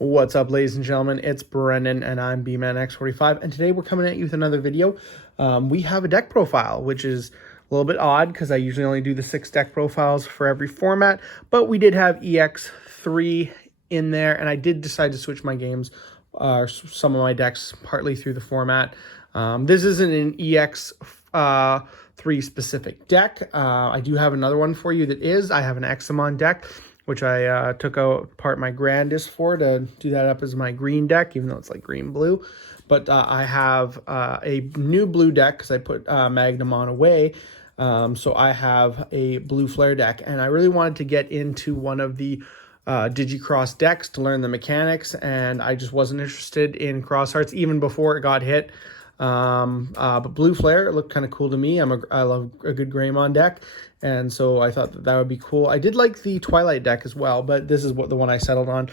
What's up, ladies and gentlemen? It's Brendan, and I'm BManX45, and today we're coming at you with another video. We have a deck profile, which is a little bit odd because I usually only do the 6 deck profiles for every format, but we did have EX3 in there, and I did decide to switch my games, some of my decks, partly through the format. This isn't an EX3 specific deck. I do have another one for you that is. I have an Examon deck, which I took apart my Grandis for to do that up as my green deck, even though it's like green-blue. But I have a new blue deck because I put Magnum on away. So I have a blue flare deck, and I really wanted to get into one of the DigiXros decks to learn the mechanics, and I just wasn't interested in Cross Hearts even before it got hit. But blue flare, it looked kind of cool to me. I love a good Greymon deck, and so I thought that would be cool. I did like the Twilight deck as well, but this is the one I settled on.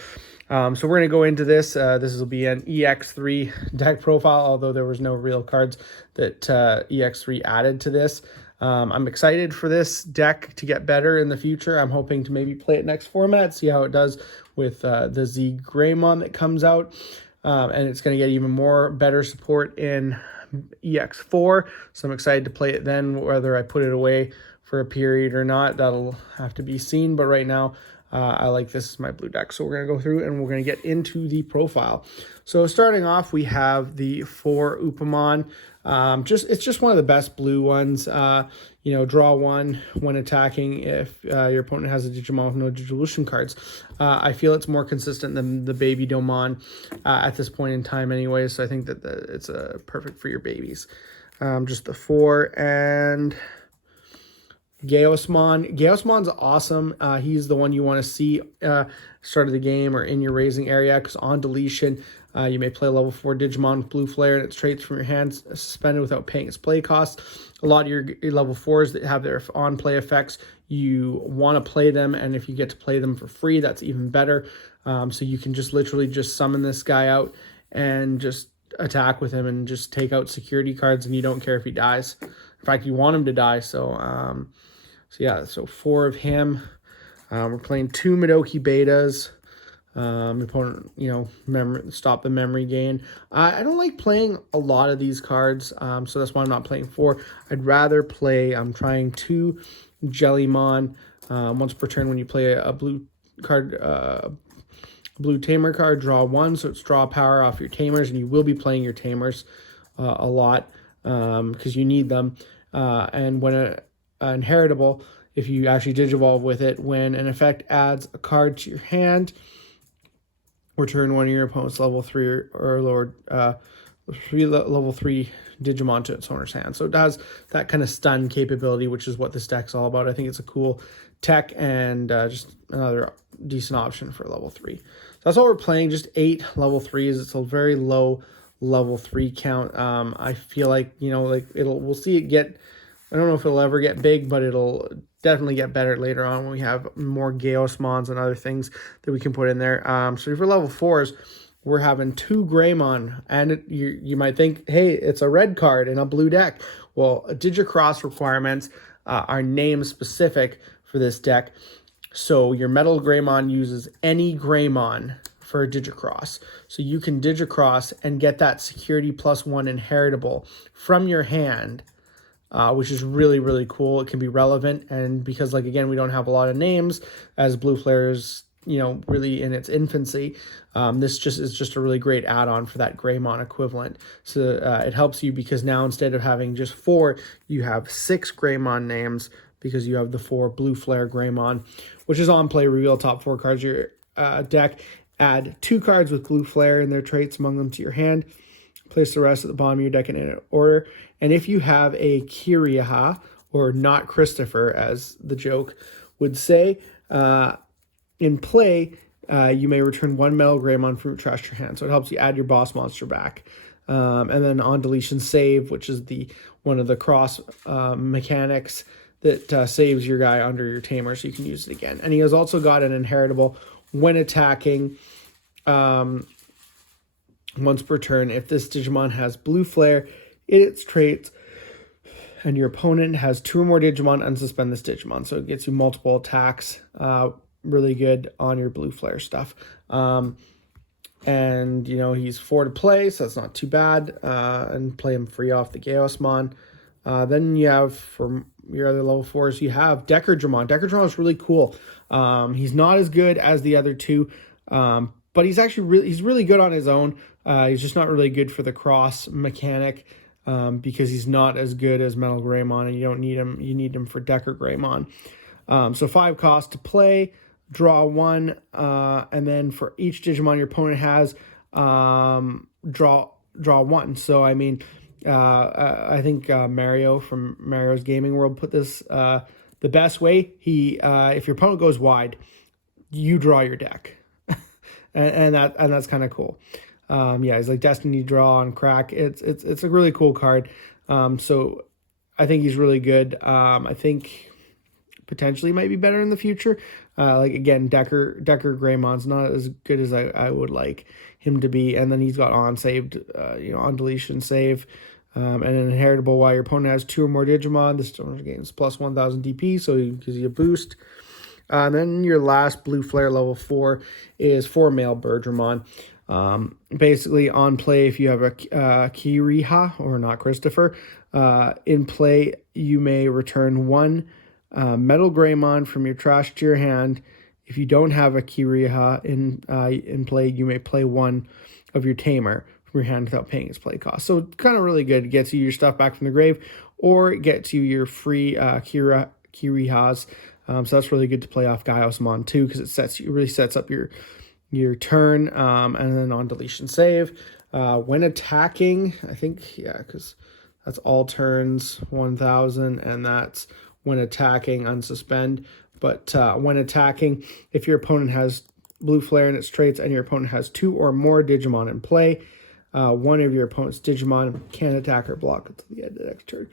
So we're going to go into this. This will be an EX3 deck profile, although there was no real cards that EX3 added to this. I'm excited for this deck to get better in the future. I'm hoping to maybe play it next format, see how it does with the Z Greymon that comes out. And it's going to get even more better support in EX4. So I'm excited to play it then, whether I put it away for a period or not. That'll have to be seen. But right now, I like this as my blue deck. So we're going to go through and we're going to get into the profile. So starting off, we have the 4 Upamon. It's just one of the best blue ones. Draw 1 when attacking if your opponent has a Digimon with no Digivolution cards. I feel it's more consistent than the Baby Domon at this point in time anyway, so I think that it's perfect for your babies. Just the 4, and Geosmon. Geosmon's awesome. He's the one you want to see start of the game or in your raising area, because on deletion, you may play a level 4 Digimon with blue flare and its traits from your hands suspended without paying its play cost. A lot of your level 4s that have their on-play effects, you want to play them, and if you get to play them for free, that's even better. So you can just literally just summon this guy out and just attack with him and just take out security cards, and you don't care if he dies. In fact, you want him to die. So so 4 of him. We're playing 2 Madoki betas. Opponent, stop the memory gain. I don't like playing a lot of these cards, so that's why I'm not playing 4. I'd rather play, I'm trying 2 Jellymon once per turn. When you play a blue card, blue tamer card, draw 1, so it's draw power off your tamers, and you will be playing your tamers a lot because you need them. And when an inheritable, if you actually digivolve with it, when an effect adds a card to your hand, return one of your opponent's level 3 or lower level 3 Digimon to its owner's hand. So it has that kind of stun capability, which is what this deck's all about. I think it's a cool tech and just another decent option for level 3. So that's all we're playing, just 8 level 3s. It's a very low level 3 count. I feel like, we'll see it get, I don't know if it'll ever get big, but it'll definitely get better later on when we have more Geosmons and other things that we can put in there. So for level 4s, we're having 2 Greymon, and you might think, hey, it's a red card in a blue deck. Well, DigiXros requirements are name specific for this deck. So your Metal Greymon uses any Greymon for DigiXros. So you can DigiXros and get that security +1 inheritable from your hand, which is really, really cool. It can be relevant, and because, again, we don't have a lot of names as blue flares, really in its infancy, this is just a really great add-on for that Greymon equivalent. So it helps you because now instead of having just 4, you have 6 Greymon names because you have the 4 blue flare Greymon, which is on play. Reveal top 4 cards of your deck. Add 2 cards with blue flare and their traits among them to your hand. Place the rest at the bottom of your deck in order. And if you have a Kiriha, or not Christopher, as the joke would say, in play, you may return 1 Metal Greymon from your trash to your hand. So it helps you add your boss monster back. And then on deletion, save, which is one of the cross mechanics that saves your guy under your tamer, so you can use it again. And he has also got an inheritable when attacking. Once per turn, if this Digimon has blue flare in its traits, and your opponent has 2 or more Digimon, unsuspend this Digimon. So it gets you multiple attacks. Really good on your blue flare stuff. And, he's 4 to play, so that's not too bad. And play him free off the Chaosmon. Then you have, for your other level 4s, you have Dramon. Dramon is really cool. He's not as good as the other two, but he's actually he's really good on his own. He's just not really good for the cross mechanic, because he's not as good as Metal Greymon, and you don't need him. You need him for Greymon. So 5 cost to play, draw 1, and then for each Digimon your opponent has, draw 1. So I mean, I think Mario from Mario's Gaming World put this the best way. If your opponent goes wide, you draw your deck, and that's kind of cool. He's like Destiny Draw on crack. It's a really cool card. So I think he's really good. I think potentially might be better in the future. Like again, Decker Greymon's not as good as I would like him to be, and then he's got on saved, on deletion save, and an inheritable while your opponent has 2 or more Digimon. This gains plus 1,000 DP, so he gives you a boost. And then your last Blue Flare level 4 is for male Birdramon. Basically on play, if you have a Kiriha or not Christopher, in play you may return 1 Metal Greymon from your trash to your hand. If you don't have a Kiriha in play, you may play 1 of your Tamer from your hand without paying its play cost. So kind of really good. It gets you your stuff back from the grave, or it gets you your free Kirihas. So that's really good to play off Gaiosmon too, because it really sets up your turn, and then on deletion save. When attacking, I think, because that's all turns 1,000, and that's when attacking unsuspend. But when attacking, if your opponent has Blue Flare in its traits and your opponent has 2 or more Digimon in play, one of your opponent's Digimon can attack or block until the end of the next turn.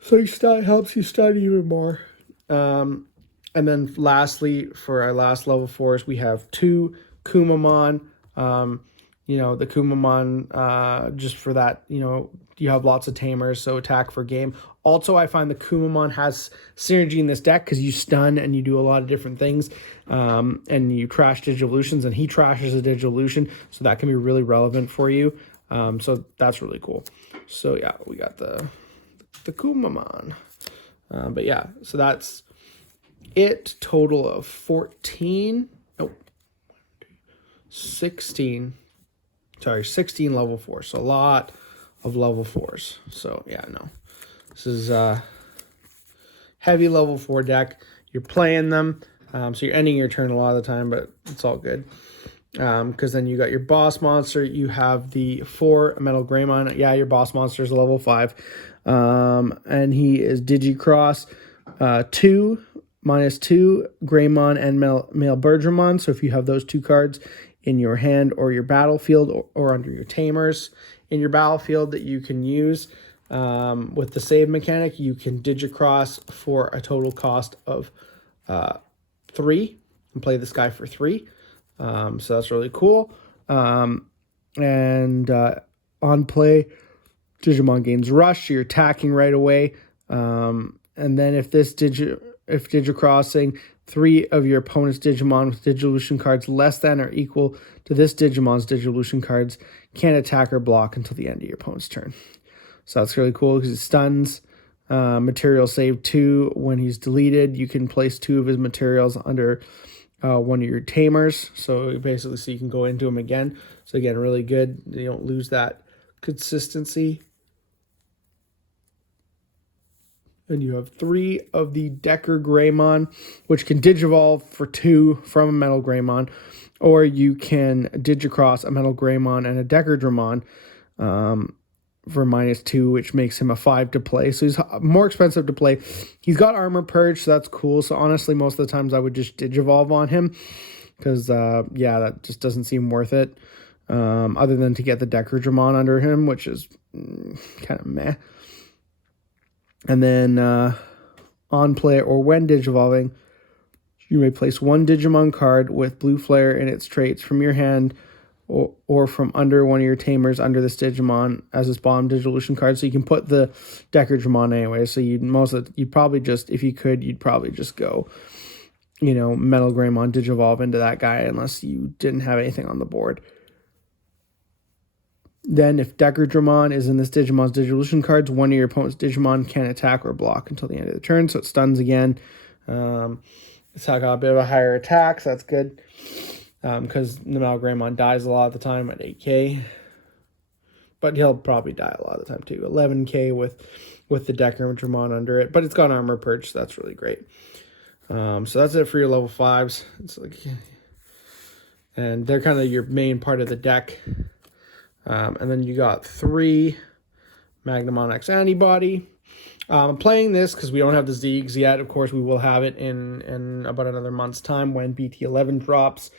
So it helps you stun even more. And then lastly, for our last level 4s, we have 2 Kumamon. The Kumamon, just for that, you have lots of tamers, so attack for game. Also, I find the Kumamon has synergy in this deck because you stun and you do a lot of different things, and you trash Digivolutions, and he trashes a Digivolution, so that can be really relevant for you. So that's really cool. So yeah, we got the Kumamon. So that's it. Total of 16 level 4. So a lot of level 4s. So yeah, no, this is a heavy level 4 deck. You're playing them, so you're ending your turn a lot of the time, but it's all good, because then you got your boss monster. You have the 4 Metal Greymon. Yeah, your boss monster is a level 5, and he is DigiXros, 2 -2 Greymon and male Birdramon. So if you have those 2 cards in your hand or your battlefield, or under your tamers in your battlefield that you can use, with the save mechanic, you can Digicross for a total cost of 3 and play this guy for 3. So that's really cool. And on play, Digimon gains Rush. You're attacking right away. And then if Digicrossing, 3 of your opponent's Digimon with Digivolution cards less than or equal to this Digimon's Digivolution cards can't attack or block until the end of your opponent's turn. So that's really cool because it stuns. Material save 2. When he's deleted, you can place 2 of his materials under one of your tamers. So you can go into them again. So again, really good. You don't lose that consistency. And you have 3 of the Decker Greymon, which can Digivolve for 2 from a Metal Greymon, or you can Digicross a Metal Greymon and a Decker Dramon for -2, which makes him a 5 to play. So he's more expensive to play. He's got Armor Purge, so that's cool. So honestly, most of the times I would just Digivolve on him because, that just doesn't seem worth it, other than to get the Decker Dramon under him, which is kind of meh. And then on play or when Digivolving, you may place 1 Digimon card with Blue Flare in its traits from your hand or from under one of your tamers under this Digimon as its bottom Digivolution card. So you can put the Decker Dramon anyway. So you'd probably just, if you could, you'd probably just go, Metal Greymon Digivolve into that guy unless you didn't have anything on the board. Then if Decardramon is in this Digimon's Digivolution cards, one of your opponent's Digimon can attack or block until the end of the turn, so it stuns again. It's got a bit of a higher attack, so that's good. Because the Malgramon dies a lot of the time at 8k. But he'll probably die a lot of the time too. 11k with the Decardramon under it. But it's got armor perch, so that's really great. So that's it for your level 5s. It's like, and they're kind of your main part of the deck. And then you got 3 Magnamon X Antibody. I'm playing this because we don't have the Zegs yet. Of course, we will have it in about another month's time when BT11 drops,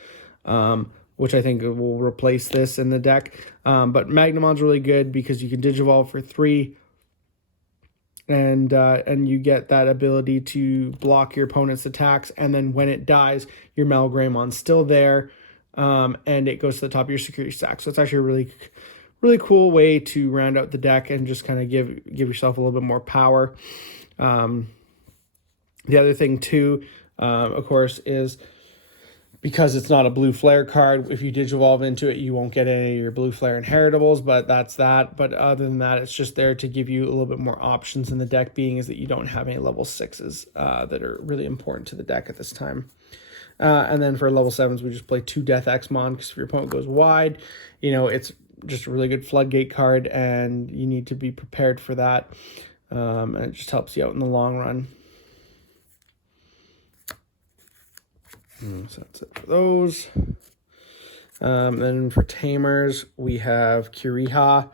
which I think will replace this in the deck. But Magnamon's really good because you can Digivolve for 3, and you get that ability to block your opponent's attacks. And then when it dies, your Malgramon's still there, and it goes to the top of your security stack. So it's actually a really cool way to round out the deck and just kind of give yourself a little bit more power. The other thing too, of course, is because it's not a blue flare card, if you Digivolve into it, you won't get any of your blue flare inheritables, but that's that. But other than that, it's just there to give you a little bit more options in the deck, being is that you don't have any level 6s that are really important to the deck at this time. And then for level 7s, we just play 2 Death Xmon, because if your opponent goes wide, it's just a really good floodgate card, and you need to be prepared for that. And it just helps you out in the long run. So that's it for those. Then for Tamers, we have Kiriha.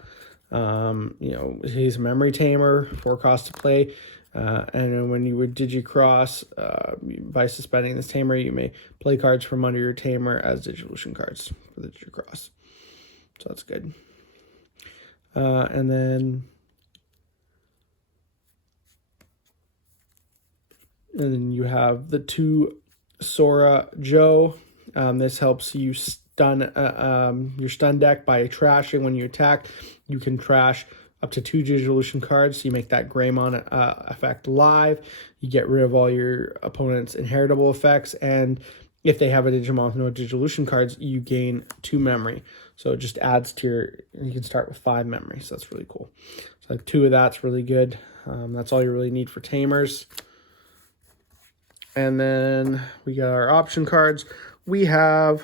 He's a memory tamer, 4 cost to play. And when you would Digicross, by suspending this tamer, you may play cards from under your tamer as Digivolution cards for the Digicross. So that's good. And then you have the 2 Sora Joe. This helps you stun your stun deck by trashing. When you attack, you can trash up to 2 Digivolution cards. So you make that Greymon effect live. You get rid of all your opponent's inheritable effects, and if they have a Digimon with no Digivolution cards, you gain 2 memory. So it just adds to you can start with 5 memory. So that's really cool. So like 2 of that's really good. That's all you really need for Tamers. And then we got our option cards. We have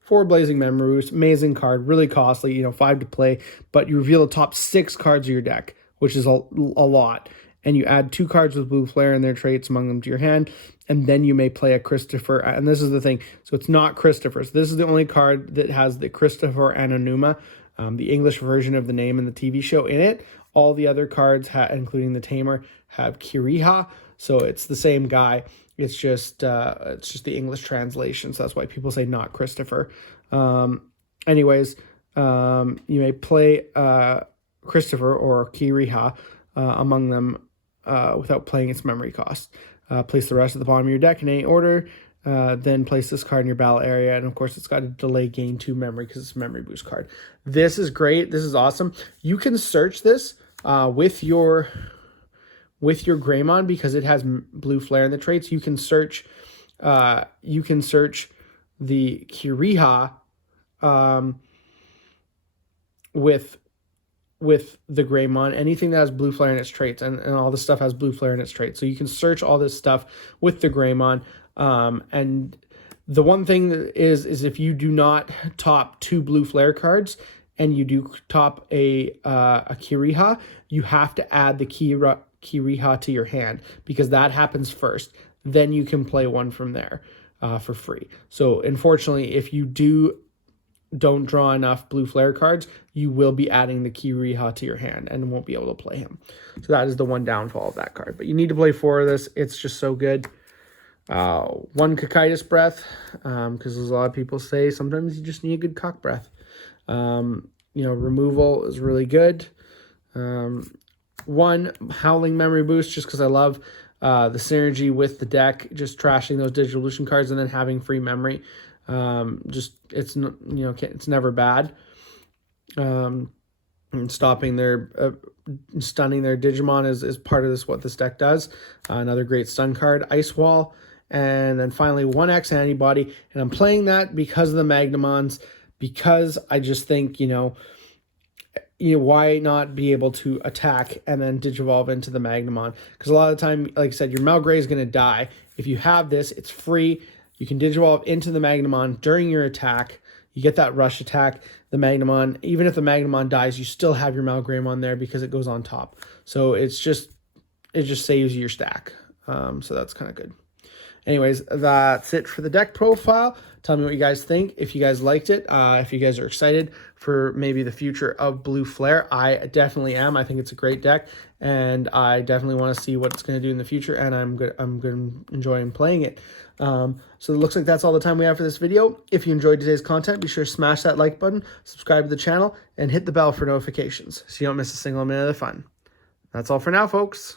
4 Blazing Memory Boost. Amazing card, really costly, 5 to play, but you reveal the top 6 cards of your deck, which is a lot. And you add 2 cards with blue flare and their traits among them to your hand, and then you may play a Christopher. And this is the thing, so it's not Christopher. So this is the only card that has the Christopher Anonuma, the English version of the name in the TV show in it. All the other cards, including the Tamer, have Kiriha, so it's the same guy. It's just the English translation, so that's why people say not Christopher. Anyways, you may play Christopher or Kiriha among them without playing its memory cost. Place the rest at the bottom of your deck in any order. Then place this card in your battle area, and of course it's got a delay gain 2 memory because it's a memory boost card. This is great. This is awesome. You can search this with your Greymon because it has blue flare in the traits. You can search the Kiriha with the Greymon, anything that has blue flare in its traits, and all this stuff has blue flare in its traits. So you can search all this stuff with the Greymon. And the one thing is if you do not top 2 blue flare cards and you do top a Kiriha, you have to add the Kiriha to your hand because that happens first. Then you can play one from there for free. So unfortunately, if you don't draw enough blue flare cards, you will be adding the Kiriha to your hand and won't be able to play him. So that is the one downfall of that card. But you need to play 4 of this. It's just so good. 1 Cocytus Breath, because as a lot of people say, sometimes you just need a good cock breath. Removal is really good. 1 Howling Memory Boost, just because I love the synergy with the deck, just trashing those Digivolution cards and then having free memory. It's never bad. And stunning their Digimon is part of what this deck does. Another great stun card, Ice Wall. And then finally 1 X Antibody, and I'm playing that because of the Magnamons, because I just think, why not be able to attack and then Digivolve into the Magnamon? Because a lot of the time, like I said, your Malgray is going to die. If you have this, it's free. You can Digivolve into the Magnamon during your attack. You get that rush attack. The Magnamon, even if the Magnamon dies, you still have your Malgraymon there because it goes on top. So it just saves your stack. So that's kind of good. Anyways, that's it for the deck profile. Tell me what you guys think. If you guys liked it, if you guys are excited for maybe the future of Blue Flare, I definitely am. I think it's a great deck, and I definitely want to see what it's going to do in the future, and I'm going to enjoy playing it. So it looks like that's all the time we have for this video. If you enjoyed today's content, be sure to smash that like button, subscribe to the channel, and hit the bell for notifications so you don't miss a single minute of the fun. That's all for now, folks.